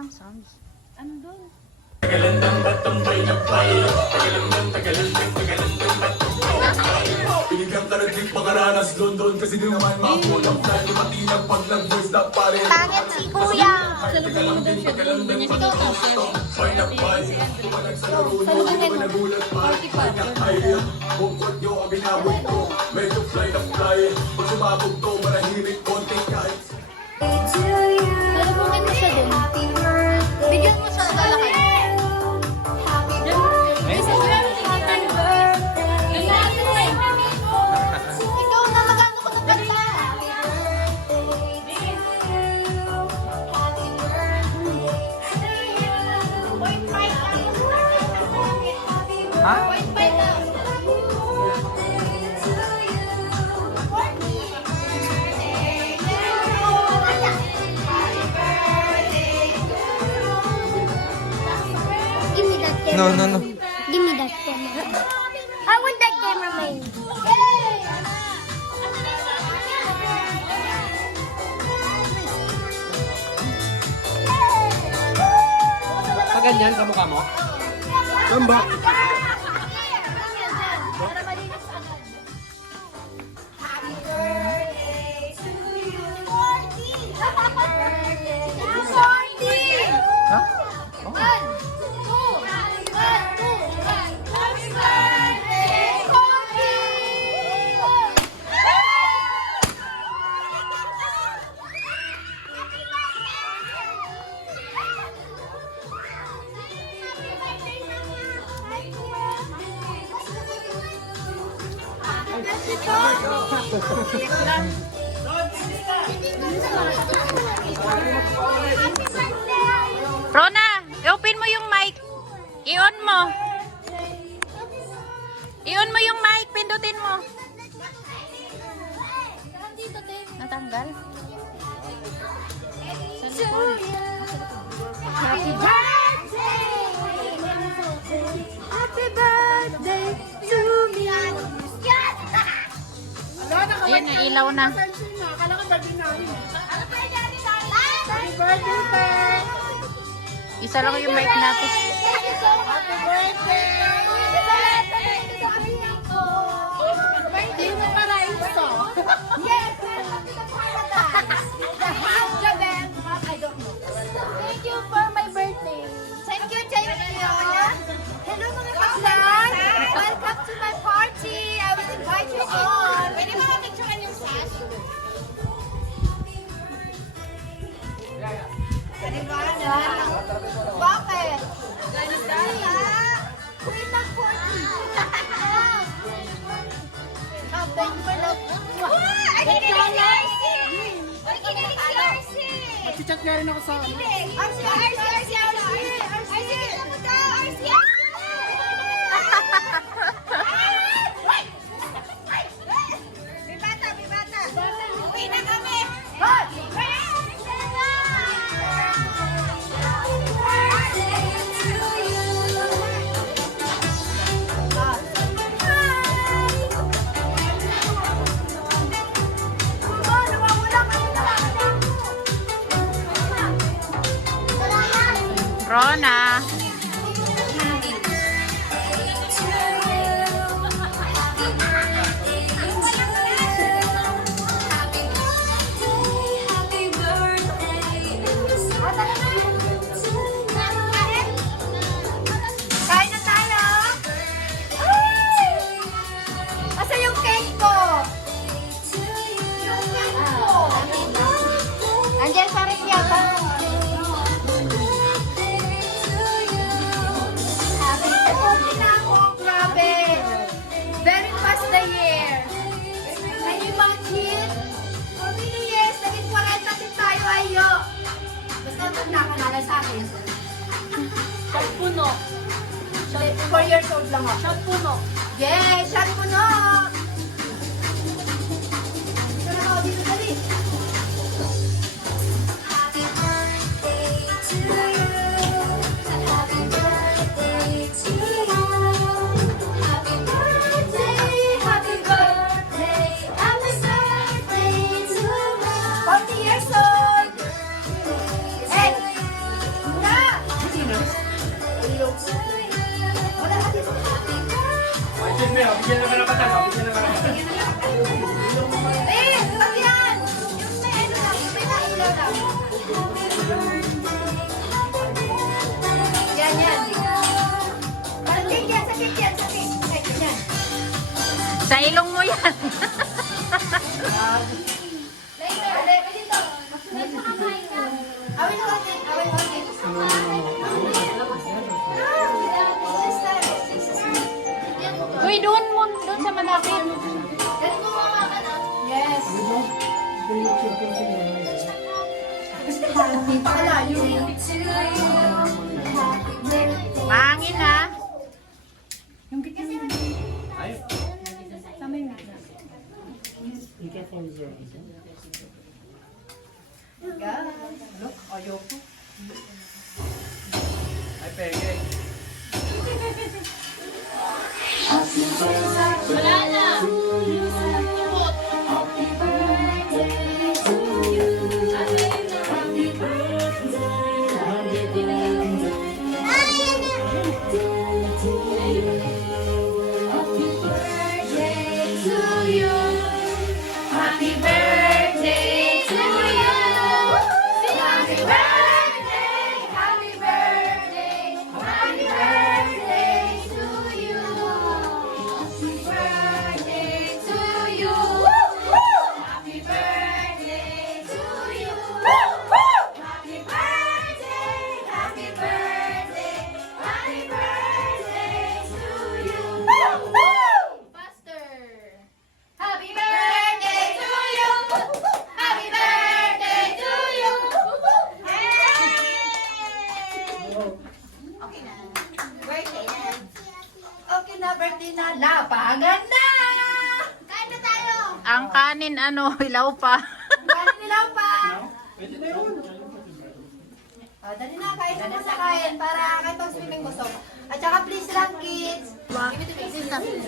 Walang sounds. Andun. Pinigang ka rin pangaranas London kasi di naman makulang tayo matinag pag nag-voice na pare. Pangit si kuya. Salubungin mo daw siya doon. Ganyan si Tito. Salubungin mo. Nagulat pa, kanya ay bukod nyo ang binabot ko. Medyo fly na fly, pag sumabog to manahirit konting kahit. Salubungin mo siya doon. Bigyan mo siya ng lalakad. Ikaw na magano ko ng kanta. Ha? Give me that camera. No, no, no. Give me that camera. I want that camera, man. Pag ganyan, kamukha mo? Tamba. Ha? Rona, open mo yung mic. I-on mo. I-on mo yung mic. Pindutin mo. Natanggal. Happy birthday! Happy birthday to me! Ayan, ang ilaw na. Isa lang yung mic natin. Happy birthday! Sino para ito? Yes! Thank you for my birthday. Thank you, thank you. Hello mga kaslan. Welcome to my party. I will invite you all. Pwede ba mag-picturean yung sash? Bakit? Ganda. Uy, nag-40. Thank you for love. Ay, kinilig si RC! Ay, kinilig si RC! Mag-chat nga rin ako sa... RC, kita mo daw! RC! May bata! Uwi na kami! Rona. Kain na tayo. Asa yung cake ko? Yung cake ko. Andiyan sa rin yata. Grabe. Very fast the year. Can you imagine? For many years, naging 40 din tayo, ayo. Basta ito nakalala sa akin. Shot puno. 4 years old lang ako. Shot puno. Yes, shot ko no. Dito na ako, dito dali. Happy birthday to you. Happy birthday to you. Happy birthday, happy birthday, happy birthday to you. 40 years old. Hey. Sa ilong mo yan. Awin natin, awin natin. Uy, doon sa malapit. Yes. Pakalayo. Mahangin ha. Look, ayoko. Ay, peke. Wala na. Happy birthday to you. Happy birthday, happy birthday, happy birthday to you. Happy birthday to you. Happy birthday to you. Happy birthday, happy birthday, happy birthday to you. Faster. Happy birthday to you. Happy birthday to you. Okay na. Birthday na. Okay na, birthday na. Lapangan na! Kain na tayo! Ang kanin hilaw pa. Kain nilaw pa! Dali na, kain na sa kain para kahit pag swimming gusto. At saka please lang kids. Give it to me.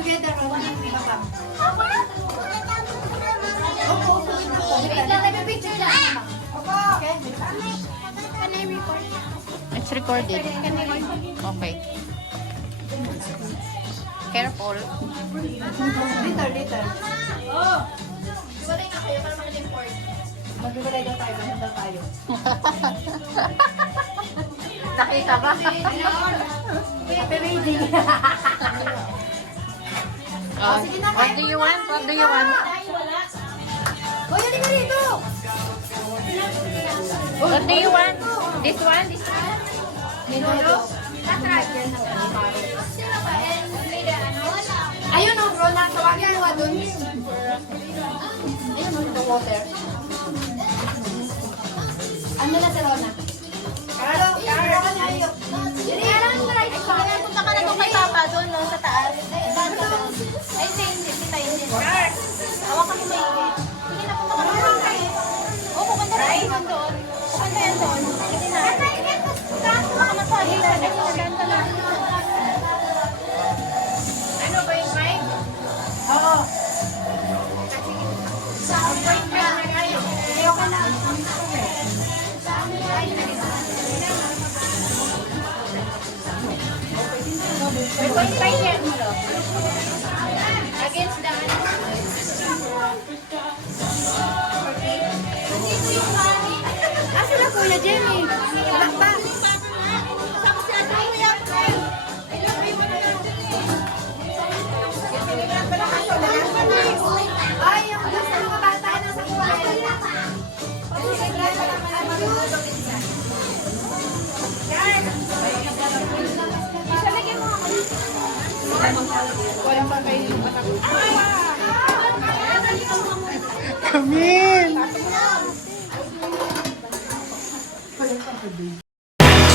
Together, papa. Opo, wait lang, nagpipicture lang. Opo. Okay. Can I record? It's recorded. Okay. Careful. Later. Oh! Iwalay na kayo para mag-import. Mag-iwalay daw tayo, ganun daw tayo. Nakita ba? Happy birthday. Oh, what do you want? What do you want? Hoy, halika rito! What do you want? This one? This one? Minuto. Ayun o, Rona. Tawagin mo nga dun. Ayun o, the water. Ano na si Rona? Carlo, ka na ayun. Punta ka na doon kay Papa, doon no, sa taas. Ay, hindi tayo din. Hawakan mo maigi. Sige na, punta ka na doon. Oo, pupunta na yan doon. Pupunta yan doon. Sige na. Baka masabi na. Nagkaganda na. Ano ba yung mic? Oo. Ayoko na. Against the Asa na Kuya Jimmy? Ba? Ay, yung gusto ng mga bata na sa kuwan. Walang pa kayo yung anak.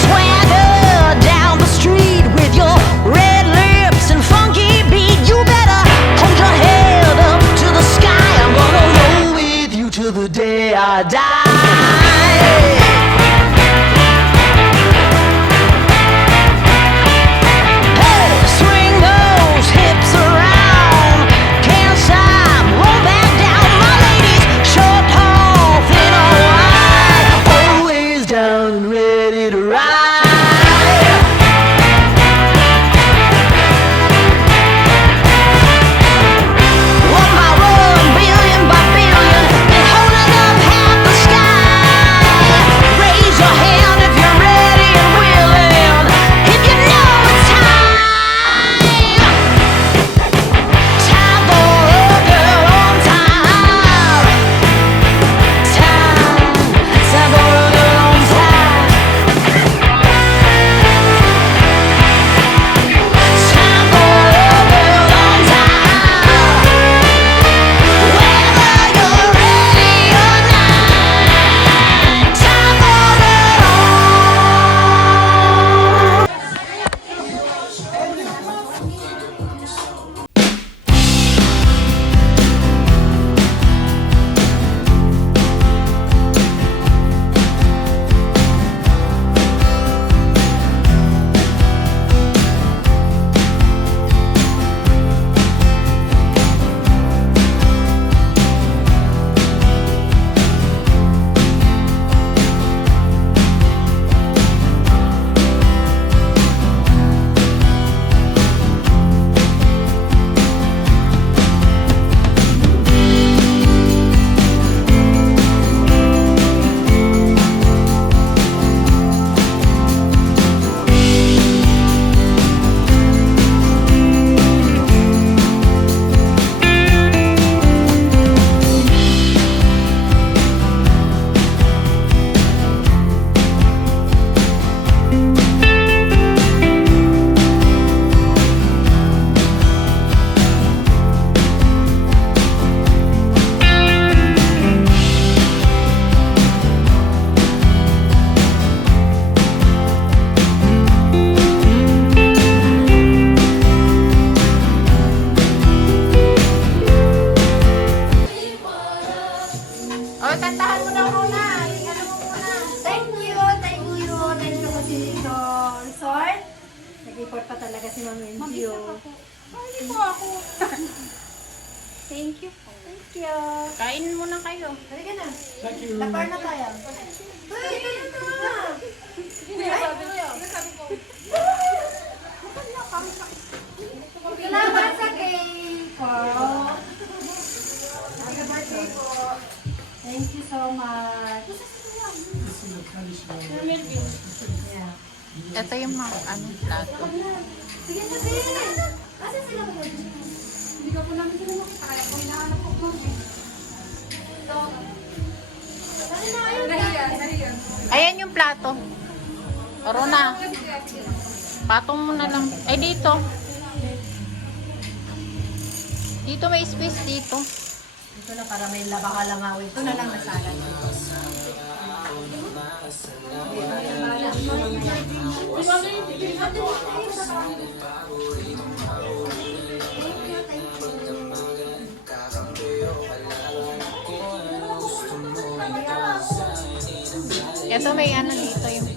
Swagger down the street with your red lips and funky beat. You better hold your head up to the sky. I'm gonna roll with you till the day I die. Hey, swing those hips around. Can't stop, roll back down. My ladies, short, tall, thin or wide, always down and ready support pa talaga si Ma'am Enjo. Hindi po ako. Thank you po. Thank you. Kain muna kayo. Halika na. Thank you. Lapar na tayo. Uy, ito na. Salamat sa cake po. Happy birthday po. Thank you so much. Yeah. Ito yung mga ano, plato. Sige na, Bin. Asa sila mo? Hindi ka po namin sila makita. Kaya po hinahanap ko po. So, dali na ayun. Ayan yung plato. Oro na. Patong mo na lang. Ay, dito. Dito may space dito. Ito na para may labaka-langawin. Ito na lang nasala. Ito may ano dito yung...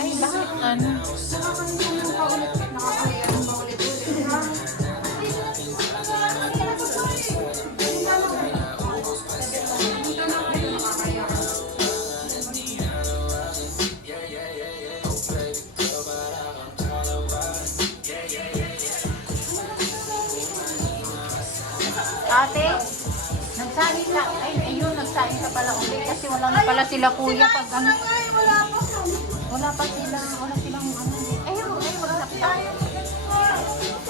Ay, bakit ano? Ate, nagsahin ka. Ay, ayun, nagsahin ka pala ulit kasi wala na pala sila kuya pag ano. Wala pa sila, wala silang ano. Ayun, ay, magsakta.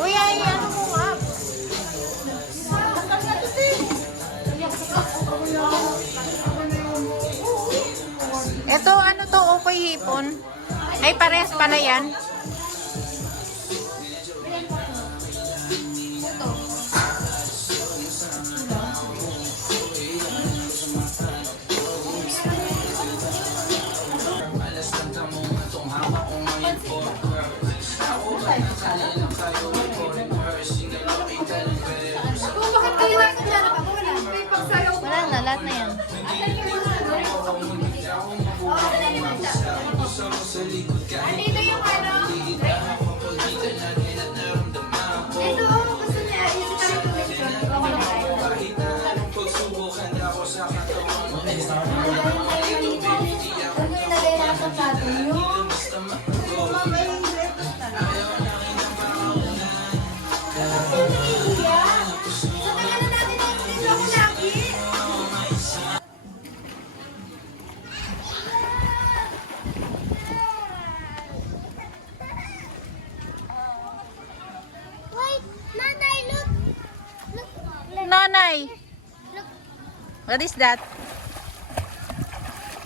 Uy, ay, ano mo nga. Ito, ano to, okay hipon. Ay, parehas pala yan. Bakit kayo na dyan? May pagsayaw. Wala na, lahat na yan. Andito yung ano? Ito, gusto niya. Ito tayo tumisikot. Okay na tayo. Ano ilagay na sa plato nyo? Mama, yung breakfast na. Kasi naiiya. Sabi ano natin ang dito ako lagi. Wait, Nanay, look. Nanay! What is that?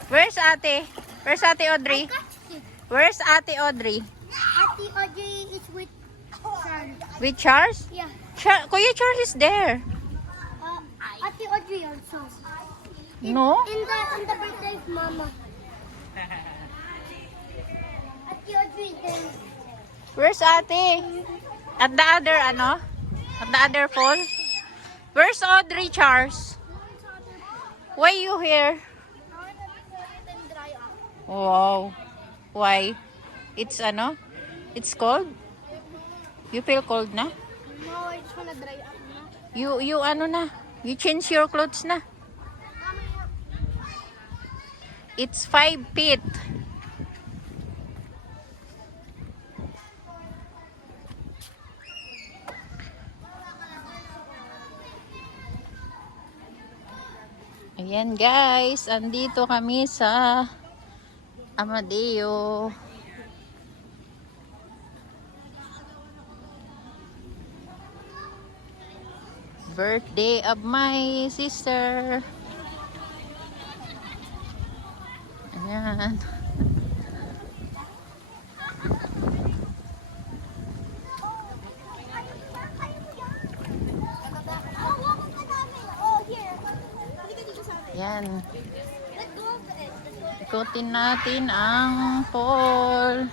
Where's Ate? Where's Ate Audrey? Where's Ate Audrey? Ate Audrey is with son. With Charles? Yeah. Kuya Charles is there. Ate Audrey also. No? In the birthday of Mama. Ate Audrey there. Where's Ate? At the other, ano? At the other phone? Where's Audrey, Charles? Why you here? Wow. Why? It's ano? It's cold? You feel cold na? No, it's gonna dry up na. You ano na? You change your clothes na? It's 5 feet. Ayan guys, andito kami sa Amadeo. Birthday of my sister. Ayan. Ayan. Ikutin natin ang pool.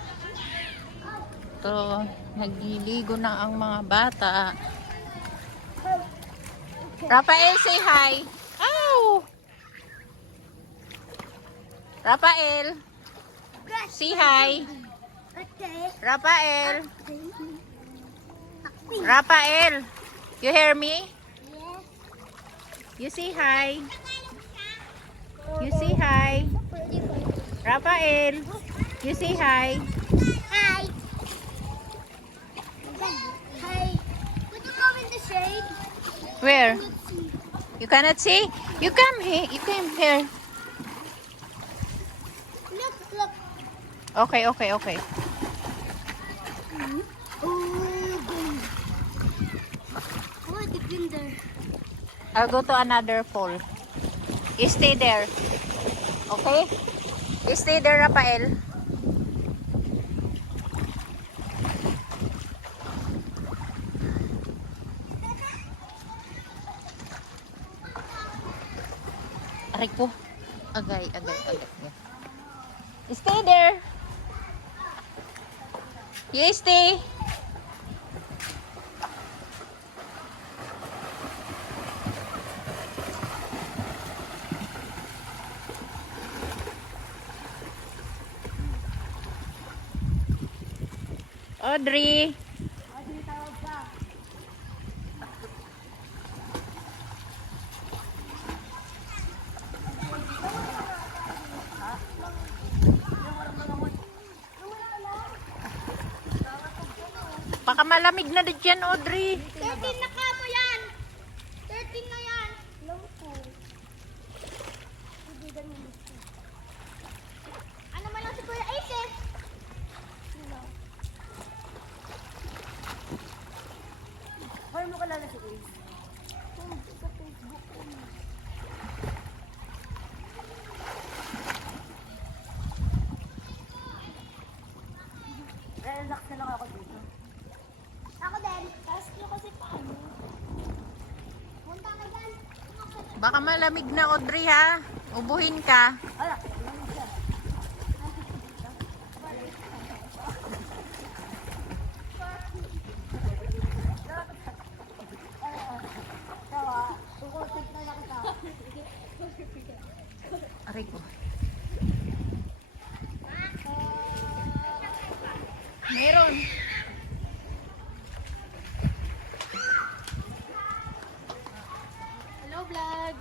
Ito, nagliligo na ang mga bata. Rafael, say hi. Ow! Rafael, say hi. Okay. Rafael. Rafael. You hear me? You say hi. You say hi. Rafael. You say hi. Hi. Hi. Could you go in the shade? Where? You cannot see? You come here. You came here. Look, look. Okay, okay, okay. Oh, the binder. I'll go to another pole. You stay there. Okay? You stay there, Rafael. Aray ko. Agay, agay, agay. Stay there. You stay. Audrey. Baka malamig na din dyan, Audrey. 13 na ka mo yan. 13 na yan. Alam ko. Ano man lang si Kuya Ace eh. Hoy mo kalala si Ace. Sa Facebook ko. Relax na lang ako dito. Ako din. Tapos nyo kasi paano. Punta ka dyan. Baka malamig na, Audrey, ha? Ubuhin ka. Ala. Aray ko. Meron. Hello, vlog.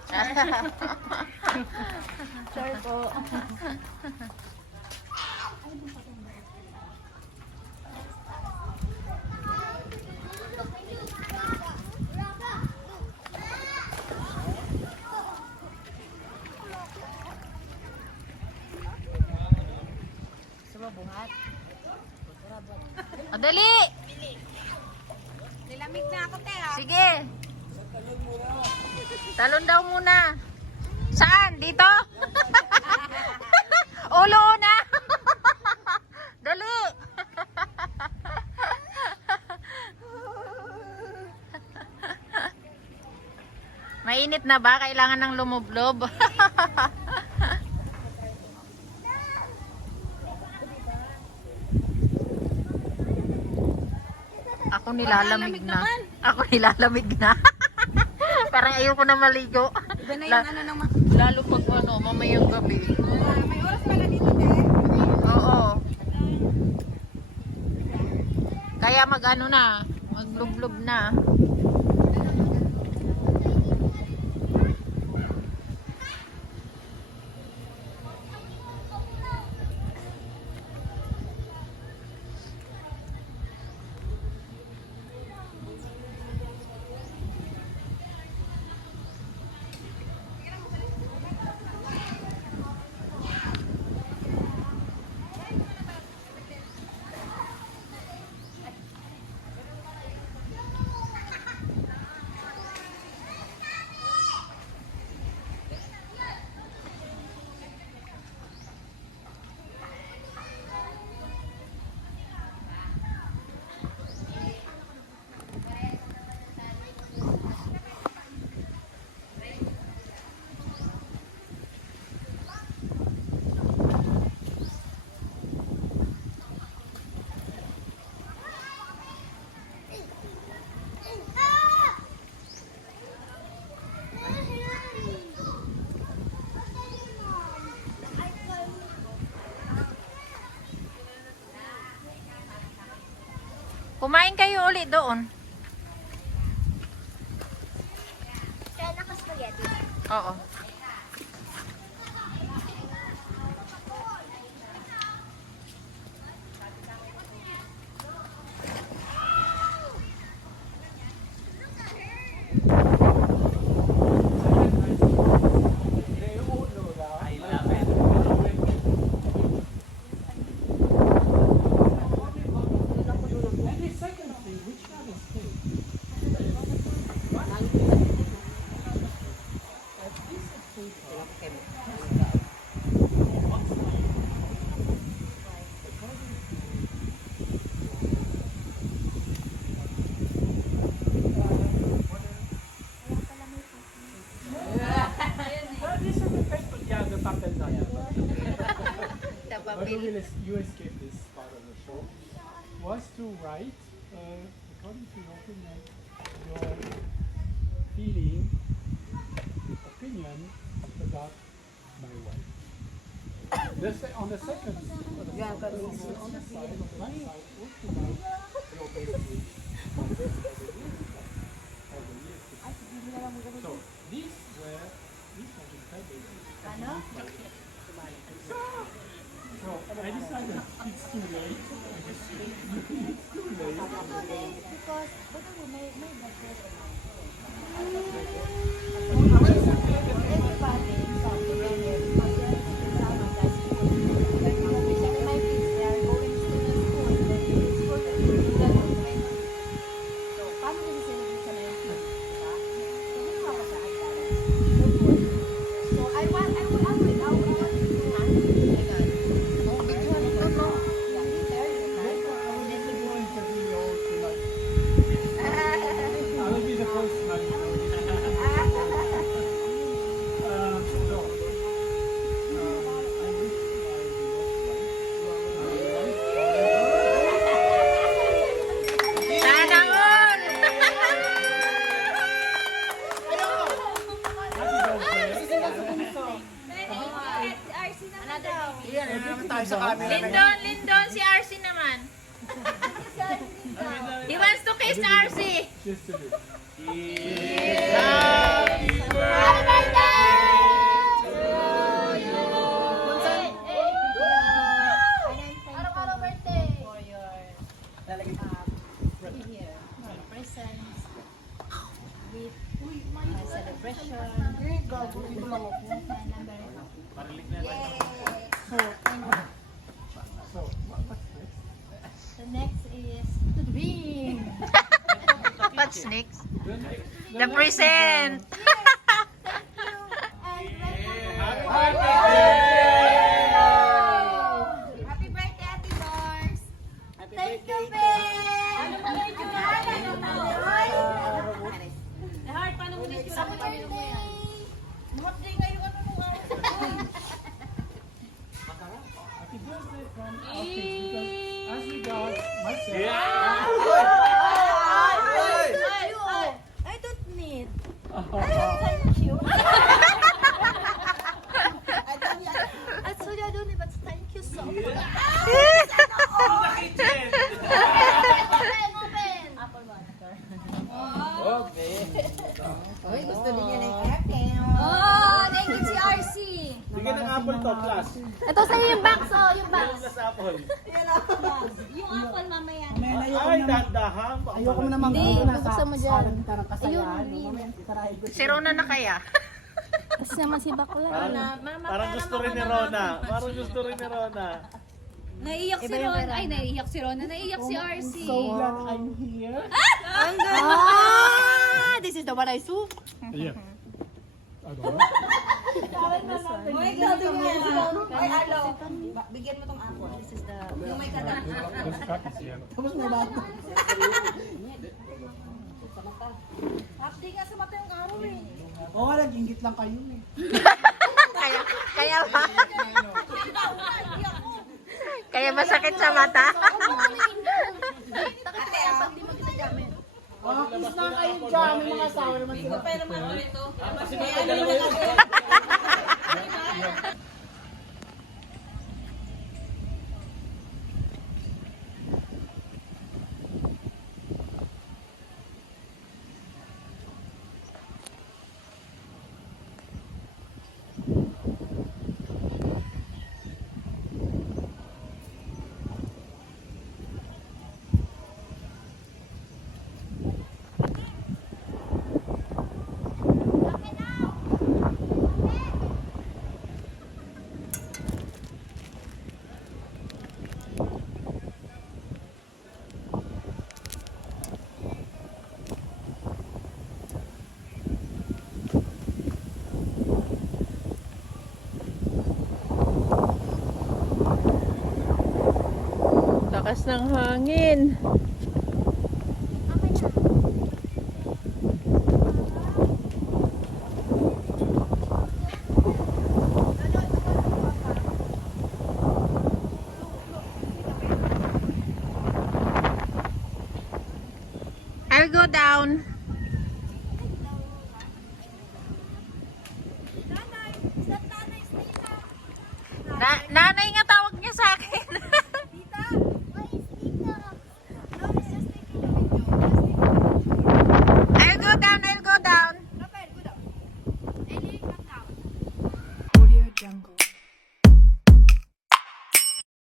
Sorry po. O, dali! Nilamig na ako, te, ha? Sige. Talon daw muna. Saan? Dito? Ulo na. Dali. Mainit na ba? Kailangan ng lumublob. Ako nilalamig na. Ako nilalamig na. Parang ayoko na maligo. Iba na yung ano ng Lalo pag ano, mamayang gabi. may oras pala dito, te. Oo. Kaya mag ano na, maglublob na. Kumain kayo ulit doon. Kaya naka-spaghetti. Oo. But you escaped this part of the show. Was to write, according to your opinion, your feeling, opinion about my wife. On the second, on the side, on my side, what to write your baby. So these were So I decided it's too late. It's too late. I will be the first man. Sana all! Lindon, si RC naman. He wants to kiss RC. Just to do. Araw-araw birthday. For your presents with celebration. The next is the dream. What's next? The present. Happy birthday, Ate Doris! Thank you, Ben! Ano mo na yung Heart, paano mo na Happy birthday! Birthday kayo ano nung Happy birthday from our kids because as regards myself, I don't need. thank you. Actually, I don't need, but thank you so much. Apple water. Uy, gusto din niya ng apple. Oh, thank you, RC. Bigyan ng apple to, class. Ito sa'yo yung box, oh, yung box. Class apple. Yung apple mamaya. Ay, dandahan. ayoko mo naman Hindi, bubuksan mo dyan. kasayahan. Si Rona na kaya? Kasi naman si Bakla. Parang gusto rin ni Rona. Parang gusto rin ni Rona. Naiiyak si Ron. Ay, naiiyak si Ron. Naiiyak si RC. So glad I'm here. Ah! This is the one I saw. Yeah. Ano? Ay, alo. Bigyan mo tong apple. This is the... Yung may kagat. This cup is yellow. Update nga sa mata yung araw eh. Oo, nag-ingit lang kayo eh. Kaya ba? Kaya masakit sa mata? Ate, pag di mo ginagamit. Kiss na kayo dyan. May mga asawa naman sila. Lakas ng hangin. I'll go down.